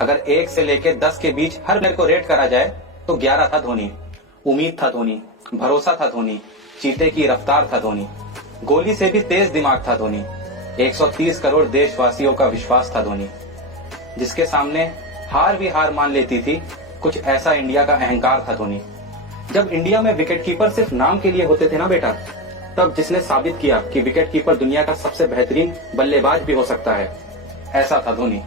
अगर 1 से लेकर 10 के बीच हर प्लेयर को रेट करा जाए तो 11 था धोनी। उम्मीद था धोनी, भरोसा था धोनी, चीते की रफ्तार था धोनी, गोली से भी तेज दिमाग था धोनी, 130 करोड़ देशवासियों का विश्वास था धोनी, जिसके सामने हार भी हार मान लेती थी। कुछ ऐसा इंडिया का अहंकार था धोनी। जब इंडिया में विकेटकीपर सिर्फ नाम के लिए होते थे ना बेटा, तब जिसने साबित किया कि विकेटकीपर दुनिया का सबसे बेहतरीन बल्लेबाज भी हो सकता है, ऐसा था धोनी।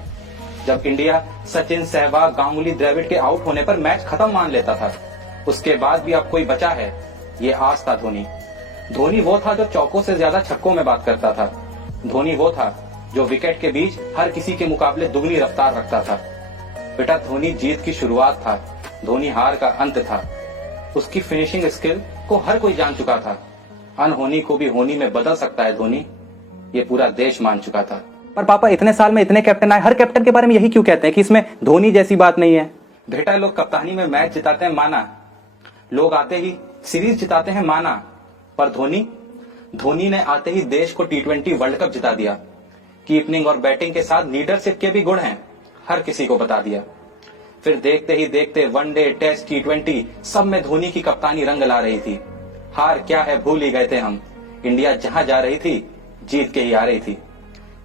जब इंडिया सचिन, सहवाग, गांगुली, द्रविड़ के आउट होने पर मैच खत्म मान लेता था, उसके बाद भी अब कोई बचा है, ये आस था धोनी। धोनी वो था जो चौकों से ज्यादा छक्कों में बात करता था। धोनी वो था जो विकेट के बीच हर किसी के मुकाबले दुगनी रफ्तार रखता था। बेटा, धोनी जीत की शुरुआत था, धोनी हार का अंत था। उसकी फिनिशिंग स्किल को हर कोई जान चुका था। अनहोनी को भी होनी में बदल सकता है धोनी, ये पूरा देश मान चुका था। पर पापा, इतने साल में इतने कैप्टन आए, हर कैप्टन के बारे में यही क्यों कहते हैं कि इसमें धोनी जैसी बात नहीं है? बेटा, लोग कप्तानी में मैच जिताते हैं माना, लोग आते ही सीरीज जिताते हैं माना, पर धोनी ने आते ही देश को T20 वर्ल्ड कप जिता दिया। कीपिंग और बैटिंग के साथ लीडरशिप के भी गुण हैं, हर किसी को बता दिया। फिर देखते ही देखते वनडे, टेस्ट, T20 सब में धोनी की कप्तानी रंग ला रही थी। हार क्या है भूल ही गए थे हम। इंडिया जहां जा रही थी जीत के ही आ रही थी।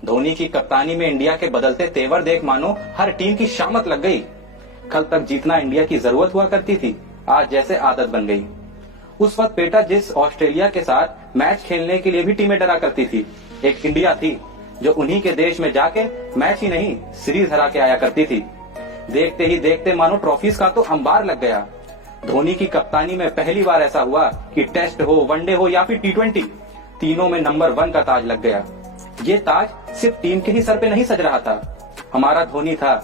धोनी की कप्तानी में इंडिया के बदलते तेवर देख मानो हर टीम की शामत लग गई। कल तक जीतना इंडिया की जरूरत हुआ करती थी, आज जैसे आदत बन गई। उस वक्त बेटा जिस ऑस्ट्रेलिया के साथ मैच खेलने के लिए भी टीमें डरा करती थी, एक इंडिया थी जो उन्हीं के देश में जाके मैच ही नहीं सीरीज हरा के आया करती थी। देखते ही देखते मानो ट्रॉफीज का तो अंबार लग गया। धोनी की कप्तानी में पहली बार ऐसा हुआ कि टेस्ट हो, वनडे हो या फिर T20, तीनों में नंबर 1 का ताज लग गया। ये ताज सिर्फ टीम के ही सर पे नहीं सज रहा था, हमारा धोनी था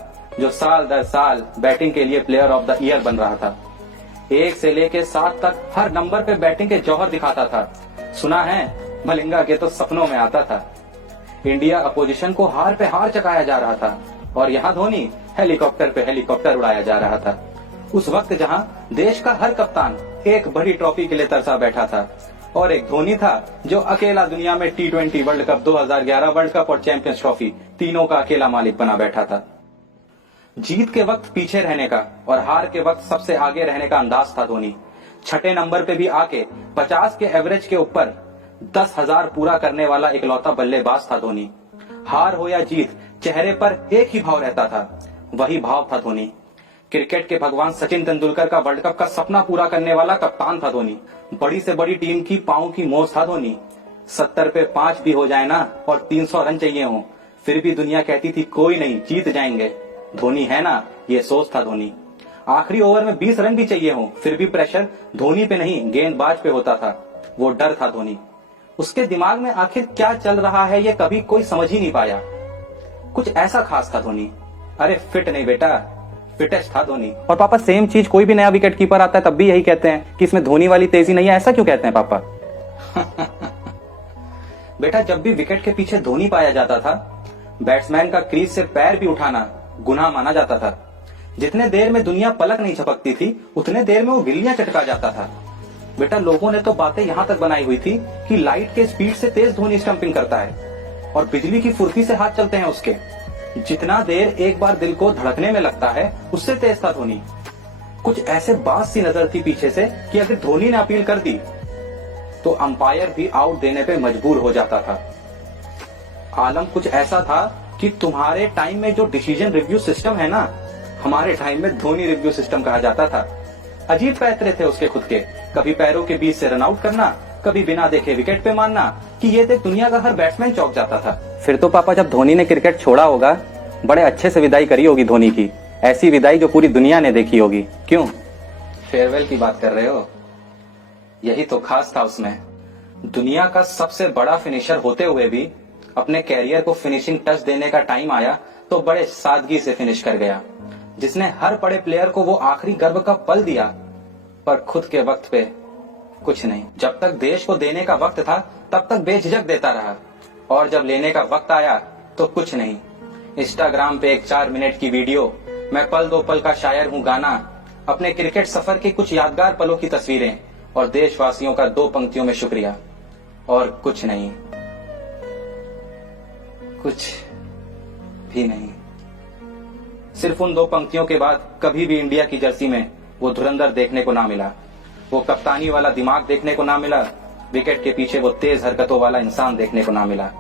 जो साल दर साल बैटिंग के लिए प्लेयर ऑफ द ईयर बन रहा था। 1 से लेके 7 तक हर नंबर पे बैटिंग के जौहर दिखाता था। सुना है मलिंगा के तो सपनों में आता था। इंडिया अपोजिशन को हार पे हार चकाया जा रहा था और यहाँ धोनी हेलीकॉप्टर पे हेलीकॉप्टर उड़ाया जा रहा था। उस वक्त जहाँ देश का हर कप्तान एक बड़ी ट्रॉफी के लिए तरसा बैठा था और एक धोनी था जो अकेला दुनिया में T20 world cup, 2011 world cup और चैंपियंस ट्रॉफी तीनों का अकेला मालिक बना बैठा था। जीत के वक्त पीछे रहने का और हार के वक्त सबसे आगे रहने का अंदाज था धोनी। छठे नंबर पे भी आके 50 के एवरेज के ऊपर 10,000 पूरा करने वाला इकलौता बल्लेबाज था धोनी। हार हो या जीत, चेहरे पर एक ही भाव रहता था, वही भाव था धोनी। क्रिकेट के भगवान सचिन तेंदुलकर का वर्ल्ड कप का सपना पूरा करने वाला कप्तान था धोनी। बड़ी से बड़ी टीम की पांव की मोच था धोनी। 70 पे 5 भी हो जाए ना और 300 रन चाहिए हो, फिर भी दुनिया कहती थी कोई नहीं, जीत जाएंगे, धोनी है ना, ये सोच था धोनी। आखिरी ओवर में 20 रन भी चाहिए हो, फिर भी प्रेशर धोनी पे नहीं गेंदबाज पे होता था, वो डर था धोनी। उसके दिमाग में आखिर क्या चल रहा है ये कभी कोई समझ ही नहीं पाया। कुछ ऐसा खास था धोनी। अरे फिट नहीं बेटा, फिटेस्ट था धोनी। और पापा, सेम चीज कोई भी नया विकेट कीपर आता है तब भी यही कहते हैं कि इसमें धोनी वाली तेजी नहीं है, ऐसा क्यों कहते हैं पापा? बेटा, जब भी विकेट के पीछे धोनी पाया जाता था, बैट्समैन का क्रीज से पैर भी उठाना गुनाह माना जाता था। जितने देर में दुनिया पलक नहीं झपकती थी, उतने देर में वो गिल्लियां चटका जाता था। बेटा, लोगों ने तो बातें यहां तक बनाई हुई थी कि लाइट के स्पीड से तेज धोनी स्टंपिंग करता है और बिजली की फुर्ती से हाथ चलते हैं उसके। जितना देर एक बार दिल को धड़कने में लगता है, उससे तेज था धोनी। कुछ ऐसे बास सी नजर थी पीछे से कि अगर धोनी ने अपील कर दी तो अंपायर भी आउट देने पे मजबूर हो जाता था। आलम कुछ ऐसा था कि तुम्हारे टाइम में जो डिसीजन रिव्यू सिस्टम है ना, हमारे टाइम में धोनी रिव्यू सिस्टम कहा जाता था। अजीब पैतरे थे उसके खुद के, कभी पैरों के बीच से रन आउट करना, कभी बिना देखे विकेट पे मारना कि ये देख दुनिया का हर बैट्समैन चौंक जाता था। फिर तो पापा जब धोनी ने क्रिकेट छोड़ा होगा, बड़े अच्छे से विदाई करी होगी धोनी की, ऐसी विदाई जो पूरी दुनिया ने देखी होगी, क्यों? फेयरवेल की बात कर रहे हो? यही तो खास था उसमें। दुनिया का सबसे बड़ा फिनिशर होते हुए भी अपने कैरियर को फिनिशिंग टच देने का टाइम आया तो बड़े सादगी से फिनिश कर गया। जिसने हर बड़े प्लेयर को वो आखिरी गर्व का पल दिया, पर खुद के वक्त पे कुछ नहीं। जब तक देश को देने का वक्त था तब तक बेझिझक देता रहा, और जब लेने का वक्त आया तो कुछ नहीं। इंस्टाग्राम पे एक 4 मिनट की वीडियो, मैं पल दो पल का शायर हूँ गाना, अपने क्रिकेट सफर के कुछ यादगार पलों की तस्वीरें और देशवासियों का 2 पंक्तियों में शुक्रिया, और कुछ नहीं, कुछ भी नहीं। सिर्फ उन 2 पंक्तियों के बाद कभी भी इंडिया की जर्सी में वो धुरंधर देखने को ना मिला, वो कप्तानी वाला दिमाग देखने को ना मिला, विकेट के पीछे वो तेज हरकतों वाला इंसान देखने को ना मिला।